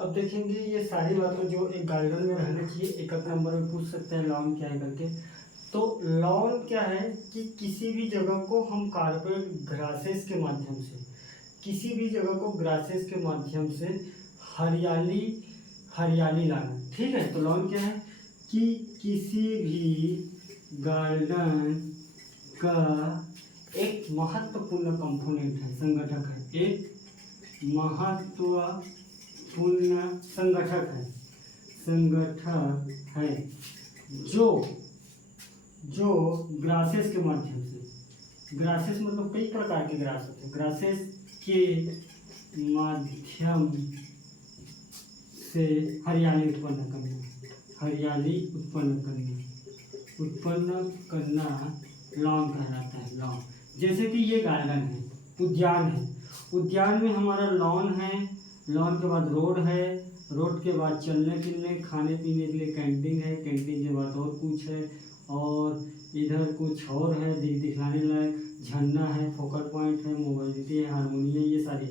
अब देखेंगे ये सारी बातें जो एक गार्डन में रहना चाहिए। एक नंबर में पूछ सकते हैं लॉन क्या है करके। तो लॉन क्या है कि किसी भी जगह को हम कारपेट ग्रासेस के माध्यम से, किसी भी जगह को ग्रासेस के माध्यम से हरियाली हरियाली लाना। ठीक है, तो लॉन क्या है कि किसी भी गार्डन का एक महत्वपूर्ण कंपोनेंट है, संगठक है, एक महत्वपूर्ण संगठक है जो ग्रासेस के माध्यम से, ग्रासेस मतलब कई प्रकार के ग्रास होते हैं, ग्रासेस के माध्यम से हरियाली उत्पन्न करना, हरियाली उत्पन्न करना लॉन कहलाता है। लॉन जैसे कि ये गार्डन है, उद्यान है, उद्यान में हमारा लॉन है, लॉन के बाद रोड है, रोड के बाद चलने फिरने खाने पीने के लिए कैंटीन है, कैंटीन के बाद और कुछ है, और इधर कुछ और है दिखाने लायक, झरना है, फोकल पॉइंट है, मोबाइलिटी है, हारमोनी है, ये सारी।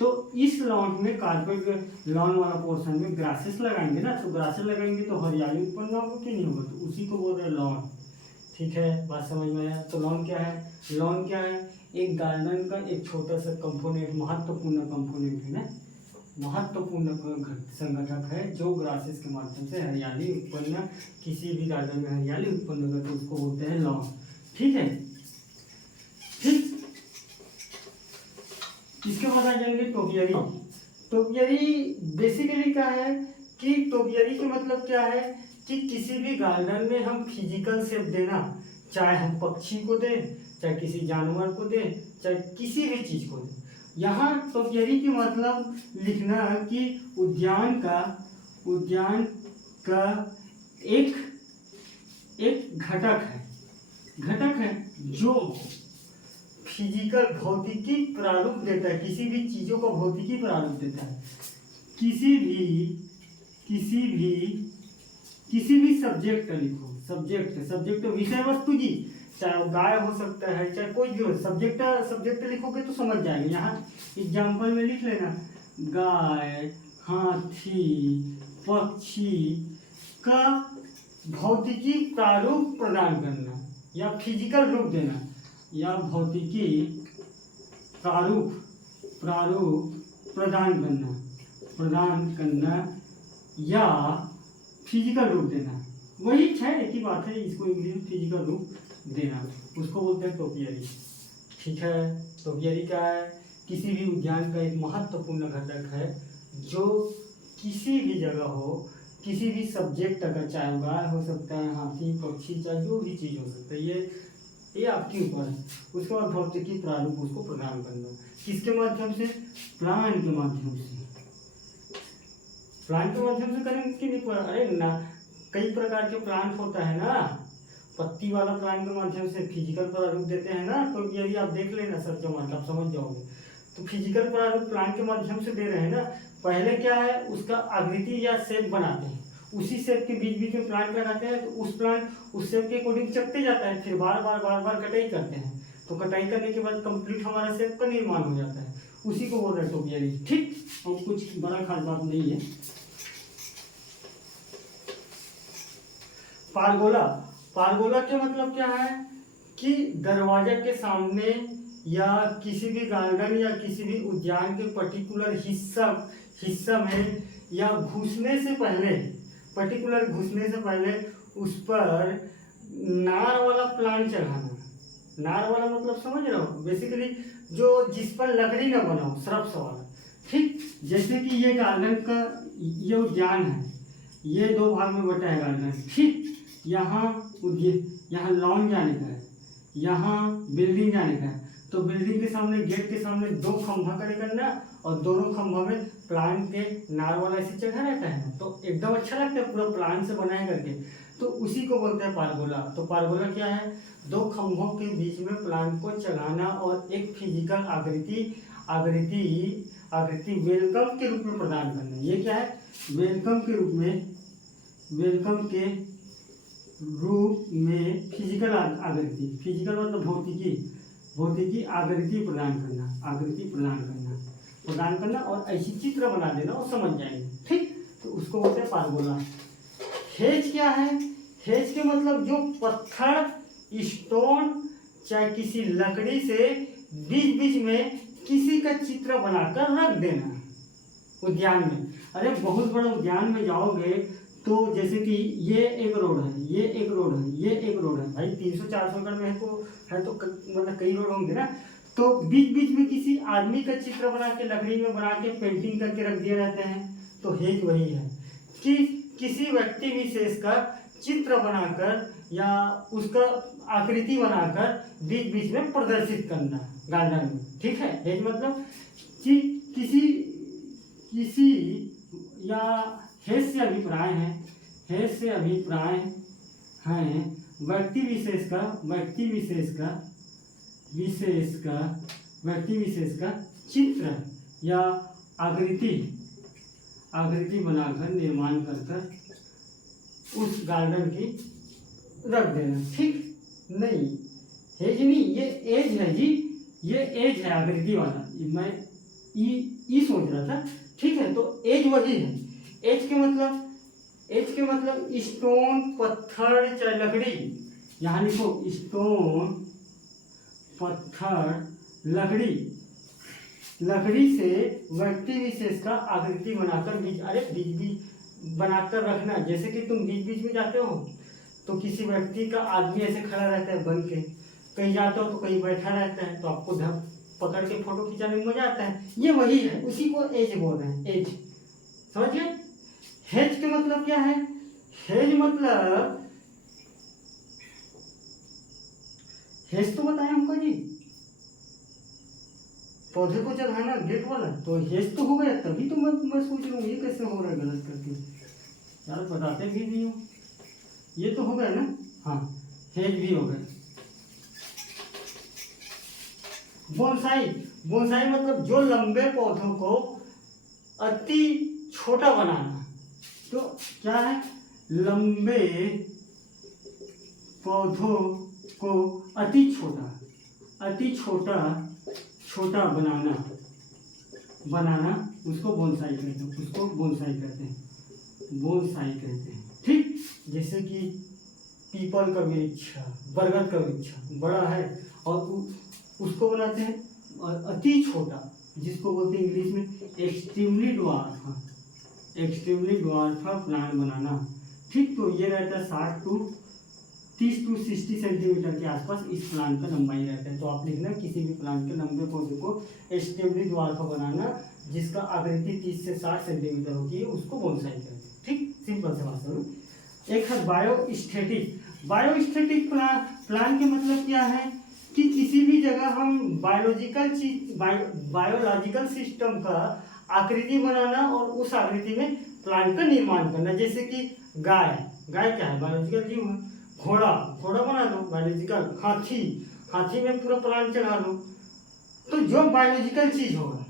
तो इस लॉन में कारपेट लॉन वाला पोर्शन में ग्रासेस लगाएंगे ना, तो ग्रासेस लगाएंगे तो हरियाली उत्पन्न होगा कि नहीं होगा, तो उसी को बोल रहे हैं लॉन। ठीक है, बात समझ में आया। तो लॉन क्या है, लॉन क्या है, एक गार्डन का एक छोटा सा कंपोनेंट, महत्वपूर्ण कंपोनेंट है ना, महत्वपूर्ण संगठक है जो ग्रासेस के माध्यम से हरियाली उत्पन्न, किसी भी गार्डन में हरियाली उत्पन्न करते उसको बोलते हैं लॉन। ठीक है, ठीक। इसके बाद आ जाएंगे टोपियरी। टोपियरी बेसिकली क्या है कि टोपियरी के मतलब क्या है कि किसी भी गार्डन में हम फिजिकल शेप देना, चाहे हम पक्षी को दें, चाहे किसी जानवर को दें, चाहे किसी भी चीज को दें। यहाँ टोपियरी की मतलब लिखना कि उद्यान का एक घटक है जो फिजिकल भौतिकी प्रारूप देता है, किसी भी चीजों का भौतिकी प्रारूप देता है, किसी भी सब्जेक्ट लिखो, सब्जेक्ट विषय वस्तु की, चाहे वो गाय हो सकता है, चाहे कोई भी हो, सब्जेक्ट लिखोगे तो समझ जाएंगे। यहाँ एग्जाम्पल में लिख लेना, गाय, हाथी, पक्षी का भौतिकी प्रारूप प्रदान करना या फिजिकल रूप देना, या भौतिकी प्रारूप प्रदान करना या फिजिकल रूप देना, वही है, एक ही बात है। इसको इंग्लिश में फिजिकल रूप देना, उसको बोलते हैं टोपियरी। ठीक है, टोपियरी क्या है, किसी भी उद्यान का एक महत्वपूर्ण घटक है जो किसी भी जगह हो, किसी भी सब्जेक्ट, अगर चाहे गाय हो सकता है, हाथी, पक्षी, चाहे जो भी चीज हो सकता है, ये आपके ऊपर है। उसके बाद भौतिकी प्रारूप उसको प्रदान करना, किसके माध्यम से, प्लांट के माध्यम से। प्लांट के माध्यम से करेंगे कि नहीं, अरे ना, कई प्रकार के प्लांट होता है ना, पत्ती वाला प्लांट के माध्यम से फिजिकल प्रारूप देते हैं ना, तो यदि आप देख लेना सर जमा आप समझ जाओगे। तो फिजिकल प्रारूप प्लांट के माध्यम से दे रहे हैं ना, पहले क्या है उसका आकृति या शेप बनाते हैं, उसी शेप के बीच में प्लांट लगाते हैं, तो उस प्लांट उस शेप के अकॉर्डिंग चपते जाता है, फिर बार बार कटाई करते हैं, तो कटाई करने के बाद कंप्लीट हमारा शेप का निर्माण हो जाता है, उसी को बोल रहे हैं टोपियरी। ठीक, और कुछ बड़ा खास बात नहीं है। पारगोला के मतलब क्या है कि दरवाजा के सामने या किसी भी गार्डन या किसी भी उद्यान के पर्टिकुलर हिस्सा में या पर्टिकुलर घुसने से पहले उस पर नार वाला प्लांट चढ़ाना। नार वाला मतलब समझ रहे हो, बेसिकली जो जिस पर लकड़ी ना बना हो, श्रप्स वाला। ठीक, जैसे कि ये गार्डन का ये उद्यान है, ये दो भाग में बटा है गार्डन। ठीक, यहाँ लॉन जाने का है, यहाँ बिल्डिंग जाने का है, तो बिल्डिंग के सामने, गेट के सामने दो खंभा खड़े करना, और दोनों खंभा में प्लांट के नार वाला ऐसे चढ़ा रहता है, तो एकदम अच्छा लगता है पूरा प्लांट से बनाया करके, तो उसी को बोलते हैं पारगोला। तो पारगोला क्या है, दो खंभों के बीच में प्लांट को चढ़ाना और एक फिजिकल आकृति वेलकम के रूप में प्रदान करना। ये क्या है, वेलकम के रूप में फिजिकल मतलब भौतिकी आकृति प्रदान करना, प्रदान करना और ऐसी चित्र बना देना और समझ जाएंगे, ठीक। तो उसको बोलते हैं पारगोला। हेज क्या है? हेज के मतलब जो पत्थर, स्टोन, चाहे किसी लकड़ी से बीच बीच में किसी का चित्र बनाकर रख देना उद्यान में। अरे बहुत बड़ा उद्यान में जाओगे तो जैसे कि ये एक रोड है, ये एक रोड है, ये एक रोड है, भाई 300-400 एकड़ में है तो मतलब कई रोड होंगे ना। तो बीच बीच में किसी आदमी का चित्र बना के लकड़ी में बना के पेंटिंग करके रख दिए रहते हैं। तो हेज वही है कि किसी व्यक्ति विशेष का चित्र बनाकर या उसका आकृति बनाकर बीच बीच में प्रदर्शित करना गार्डन में, ठीक है। हेज मतलब कि किसी या हेज से अभिप्राय है, हेज से अभिप्राय हैं व्यक्ति विशेष का चित्र या आकृति बनाकर निर्माण कर उस गार्डन की रख देना, ठीक। नहीं, हेज नहीं, ये एज है जी, ये एज है आकृति वाला। मैं ई सोच रहा था, ठीक है। तो एज वही है। एज के मतलब स्टोन, पत्थर, चाहे लकड़ी। यहाँ लिखो स्टोन, पत्थर, लकड़ी से व्यक्ति विशेष का आकृति बनाकर बीच बनाकर रखना। जैसे कि तुम बीच बीच में जाते हो तो किसी व्यक्ति का आदमी ऐसे खड़ा रहता है बन के, कहीं जाते हो तो कहीं बैठा रहता है, तो आपको पकड़ के फोटो खिंचाने में मजा आता है। ये वही है, उसी को एज बोल रहे हैं, एज, समझ गए। हेज के मतलब क्या है? हेज तो बताया हमको जी, पौधे को चढ़ाना गेट वाला, तो हेज तो हो गया। तभी तो मैं सोच रहा हूँ ये कैसे हो रहा है गलत करके, यार बताते भी नहीं हो। ये तो हो गया ना, हाँ, हेज भी हो गया। बोनसाई मतलब जो लंबे पौधों को अति छोटा बनाना। तो क्या है? लंबे पौधों को अति छोटा बनाना उसको बोनसाई कहते हैं, ठीक। जैसे कि पीपल का वृक्ष, बरगद का वृक्ष बड़ा है और उसको बनाते हैं अति छोटा, जिसको बोलते हैं इंग्लिश में एक्सट्रीमली ड्वार्फ प्लांट बनाना, ठीक। तो ये रहता है 30 to 60 सेंटीमीटर के आसपास इस प्लांट का लंबाई रहता है। तो आप लिखना किसी भी प्लांट के लंबे पौधे को एक्सट्रीमली ड्वार्फ बनाना जिसका आकृति 30 से 60 सेंटीमीटर होती है, उसको बोनसाई कहते हैं, ठीक। सिंपल से भाषा में। एक है बायोस्टैटिक प्लांट के मतलब क्या है कि किसी भी जगह हम बायोलॉजिकल सिस्टम का आकृति बनाना और उस आकृति में प्लांट का निर्माण करना। जैसे कि गाय क्या है? बायोलॉजिकल जीव है। घोड़ा बना दो, बायोलॉजिकल। हाथी में पूरा प्लांट चढ़ा दो। तो जो बायोलॉजिकल चीज होगा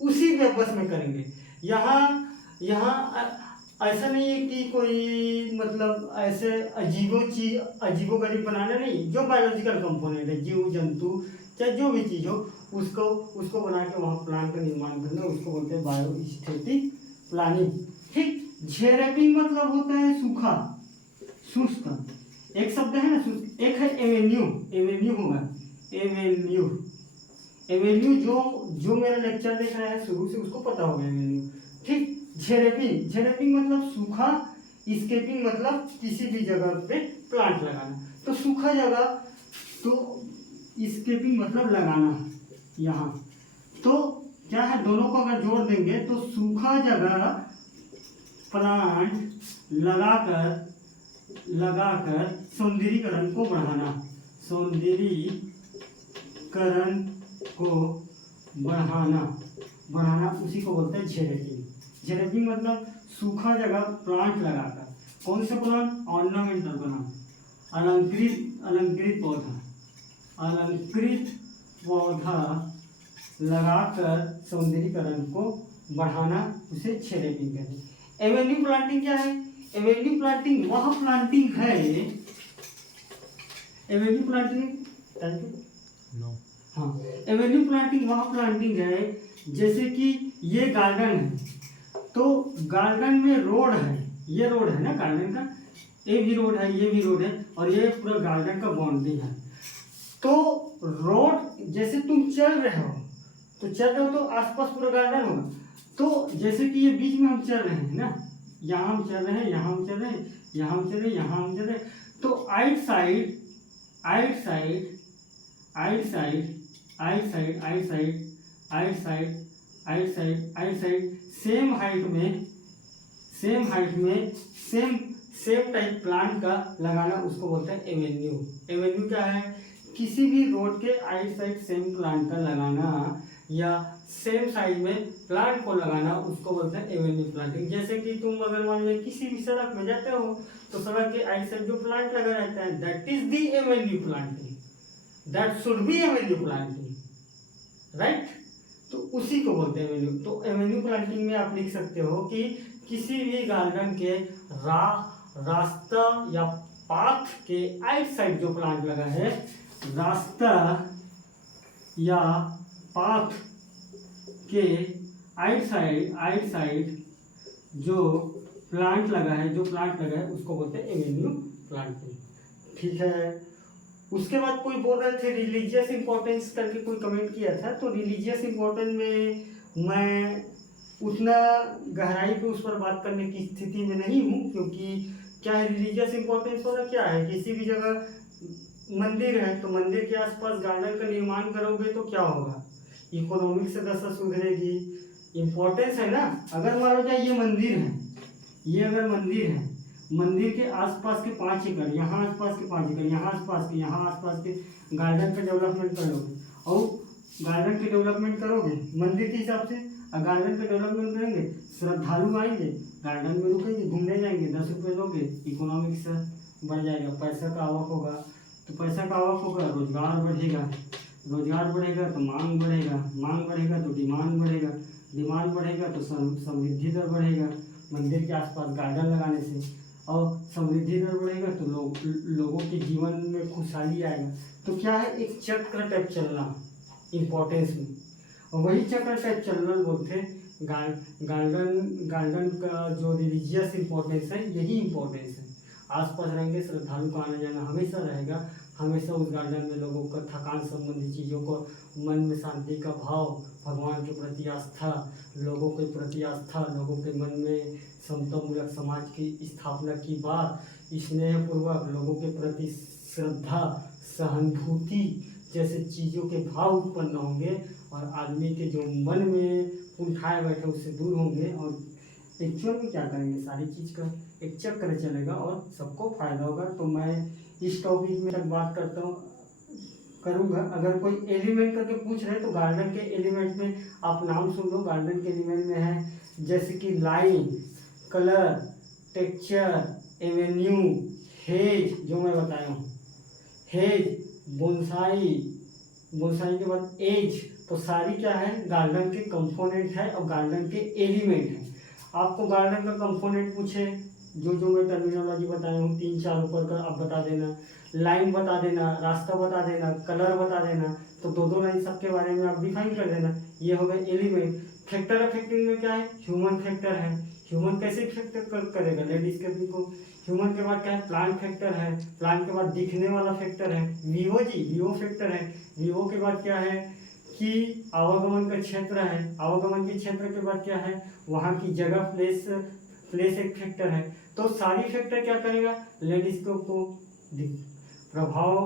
उसी वेबस में करेंगे। यहाँ ऐसा नहीं है कि कोई मतलब ऐसे अजीबोगरीब बनाना नहीं। जो बायोलॉजिकल कंपोनेंट है, जीव जंतु चाहे जो भी चीज हो, उसको बना के वहाँ प्लांट का निर्माण करना, उसको बोलते हैं बायोस्टैटिक प्लानिंग, ठीक। जेरेपिंग मतलब होता है शुष्क। एक शब्द है ना शुष्क, एक है एवेन्यू होगा। एवेन्यू जो मेरा लेक्चर देख रहा है शुरू से उसको पता होगा एवेन्यू, ठीक। जेरेपिंग मतलब सूखा। स्केपिंग मतलब किसी भी जगह पे प्लांट लगाना। तो सूखा जगह, तो स्केपिंग मतलब लगाना यहाँ। तो क्या है, दोनों को अगर जोड़ देंगे तो सूखा जगह प्लांट लगाकर सौंदर्यीकरण को बढ़ाना उसी को बोलते हैं जेरेपिंग मतलब सूखा जगह प्लांट लगाकर। कौन सा प्लांट? ऑर्नामेंटल प्लांट, अलंकृत पौधा लगाकर सौंदर्यीकरण को बढ़ाना उसे जेरेपिंग कहते हैं। एवेन्यू प्लांटिंग क्या है? एवेन्यू प्लांटिंग वह प्लांटिंग है, एवेन्यू प्लांटिंग वह प्लांटिंग है जैसे कि ये गार्डन है, तो गार्डन में रोड है, ये रोड है ना गार्डन का, ये भी रोड है, ये भी रोड है, और ये पूरा गार्डन का बाउंड्री है। तो रोड जैसे तुम चल रहे हो, तो आसपास पूरा गार्डन होगा। तो जैसे कि ये बीच में हम चल रहे हैं ना, यहाँ हम चल रहे हैं, यहाँ हम चल रहे हैं, यहाँ हम चल रहे हैं, यहाँ हम चल रहे हैं, तो आइट साइड आइट साइड आइट साइड आइट साइड आइट साइड आइट साइड आइट साइड आइट साइड सेम हाइट में सेम टाइप प्लांट का लगाना, उसको बोलते हैं एवेन्यू। एवेन्यू क्या है? किसी भी रोड के आइट साइड सेम प्लांट का लगाना या सेम साइड में प्लांट को लगाना, उसको बोलते हैं एवेन्यू प्लांटिंग। जैसे कि तुम अगर मान लो किसी भी सड़क में जाते हो, तो सड़क के आइट साइड जो प्लांट लगा रहता है, that is the Avenue planting, that should be Avenue planting, right? तो उसी को बोलते हैं एवेन्यू। तो एवेन्यू प्लांटिंग में आप लिख सकते हो कि किसी भी गार्डन के रास्ता या पाथ के आइट साइड जो प्लांट लगा है, रास्ता या पाथ के आइट साइड जो प्लांट लगा है, उसको बोलते हैं एवेन्यू प्लांटिंग। ठीक है। उसके बाद कोई बोल रहे थे रिलीजियस इंपॉर्टेंस करके कोई कमेंट किया था, तो रिलीजियस इंपॉर्टेंस में मैं उतना गहराई पे उस पर बात करने की स्थिति में नहीं हूँ, क्योंकि क्या है रिलीजियस इंपॉर्टेंस होना क्या है? किसी भी जगह मंदिर है, तो मंदिर के आसपास गार्डन का निर्माण करोगे तो क्या होगा? इकोनॉमिक से दशा सुधरेगी। इम्पोर्टेंस है ना। अगर मान लो क्या ये मंदिर है, ये अगर मंदिर है, मंदिर के आसपास के 5 एकड़, यहाँ आसपास के 5 एकड़, यहाँ आसपास के गार्डन का डेवलपमेंट कर लोगे, और गार्डन के डेवलपमेंट करोगे मंदिर के हिसाब से, और गार्डन का डेवलपमेंट करेंगे, श्रद्धालु आएंगे, गार्डन में रुकेंगे, घूमने जाएंगे, 10 रुपये लोगे, इकोनॉमिक से बढ़ जाएगा, पैसा का आवक होगा। तो पैसा का आवक होगा, रोजगार बढ़ेगा, रोजगार बढ़ेगा तो मांग बढ़ेगा, मांग बढ़ेगा तो डिमांड बढ़ेगा, डिमांड बढ़ेगा तो समृद्धि दर बढ़ेगा मंदिर के आसपास गार्डन लगाने से, और समृद्धि दर बढ़ेगा तो लोगों के जीवन में खुशहाली आएगा। तो क्या है, एक चक्र टाइप चलना इम्पोर्टेंस में, और वही चक्र टाइप चलना बोलते हैं गार्डन का जो रिलीजियस इम्पोर्टेंस है, यही इम्पोर्टेंस है। आसपास रहेंगे, श्रद्धालु का आना जाना हमेशा रहेगा, हमेशा उस गार्डन में लोगों का थकान संबंधी चीज़ों को, मन में शांति का भाव, भगवान के प्रति आस्था, लोगों के प्रति आस्था, लोगों के मन में समतामूलक समाज की स्थापना की बात, स्नेहपूर्वक लोगों के प्रति श्रद्धा, सहानुभूति जैसे चीज़ों के भाव उत्पन्न होंगे, और आदमी के जो मन में उठाए बैठे उससे दूर होंगे, और एक्चुअल में क्या करेंगे, सारी चीज़ का एक चक्र चलेगा और सबको फायदा होगा। तो मैं इस टॉपिक में तक बात करूँगा। अगर कोई एलिमेंट करके पूछ रहे तो गार्डन के एलिमेंट में आप नाम सुन लो। गार्डन के एलिमेंट में है जैसे कि line, colour, texture, Avenue, hedge, जो मैं बताया हूँ, हेज, बोनसाई, बोनसाई के बाद एज, तो सारी क्या है, गार्डन के कंपोनेंट है और गार्डन के एलिमेंट है। आपको गार्डन का कंपोनेंट पूछे, जो मैं टर्मिनोलॉजी बताया हूँ 3-4 ऊपर का आप बता देना, लाइन बता देना, रास्ता बता देना, कलर बता देना, तो 2-2 लाइन सबके बारे में आप डिफाइन कर देना। ये हो गए एलिमेंट। फैक्टर अफेक्टिंग में क्या है, ह्यूमन फैक्टर है। ह्यूमन कैसे फैक्टर करेगा, लैंडस्केपिंग को। ह्यूमन के बाद क्या है, प्लांट फैक्टर है। प्लांट के बाद दिखने वाला फैक्टर है वीओ फैक्टर है। वीओ के बाद क्या है कि आवागमन का क्षेत्र है। आवागमन के क्षेत्र के बाद क्या है, वहाँ की जगह, प्लेस एक फैक्टर है। तो सारी फैक्टर क्या करेगा, लैंडस्केप को प्रभाव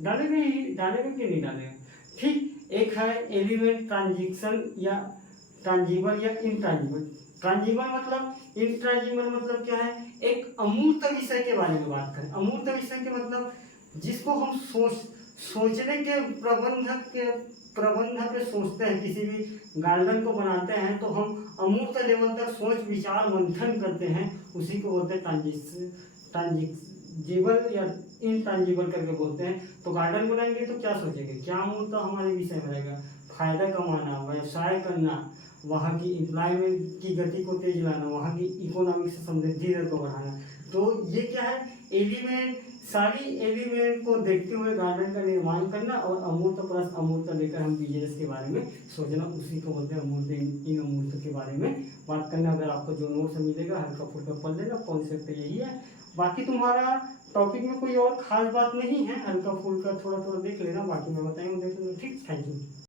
डालेगा कि नहीं डालेगा। ठीक। एक है एलिमेंट ट्रांजिशन या ट्रांजिबल या इनट्रांजिबल। ट्रांजिबल मतलब, इनट्रांजिबल मतलब क्या है, एक अमूर्त विषय के बारे में बात करें। अमूर्त विषय के मतलब जिसको हम सोचने के प्रबंधक पे सोचते हैं, किसी भी गार्डन को बनाते हैं तो हम अमूर्त लेवल तक सोच विचार मंथन करते हैं, उसी को बोलते हैं ट्रांजिबल या इनट्रांजिबल करके बोलते हैं। तो गार्डन बनाएंगे तो क्या सोचेंगे, क्या अमूर्त हमारे विषय में रहेगा, फायदा कमाना, व्यवसाय करना, वहाँ की एम्प्लॉयमेंट की गति को तेज लाना, वहाँ की इकोनॉमिक समृद्धि दर को बढ़ाना। तो ये क्या है, एलिमेंट, सारी एलिमेंट को देखते हुए गार्डन का निर्माण करना और अमूर्त प्लस अमूर्त लेकर हम बिजनेस के बारे में सोचना, उसी को बोलते हैं अमूर्त इन अमूर्त के बारे में बात करना। अगर आपको जो नोट्स मिलेगा हल्का फुल्का पढ़ लेना, कॉन्सेप्ट यही है। बाकी तुम्हारा टॉपिक में कोई और खास बात नहीं है, हल्का फुल्का थोड़ा थोड़ा देख लेना, बाकी मैं बताऊँगा देख लेना। ठीक, थैंक यू।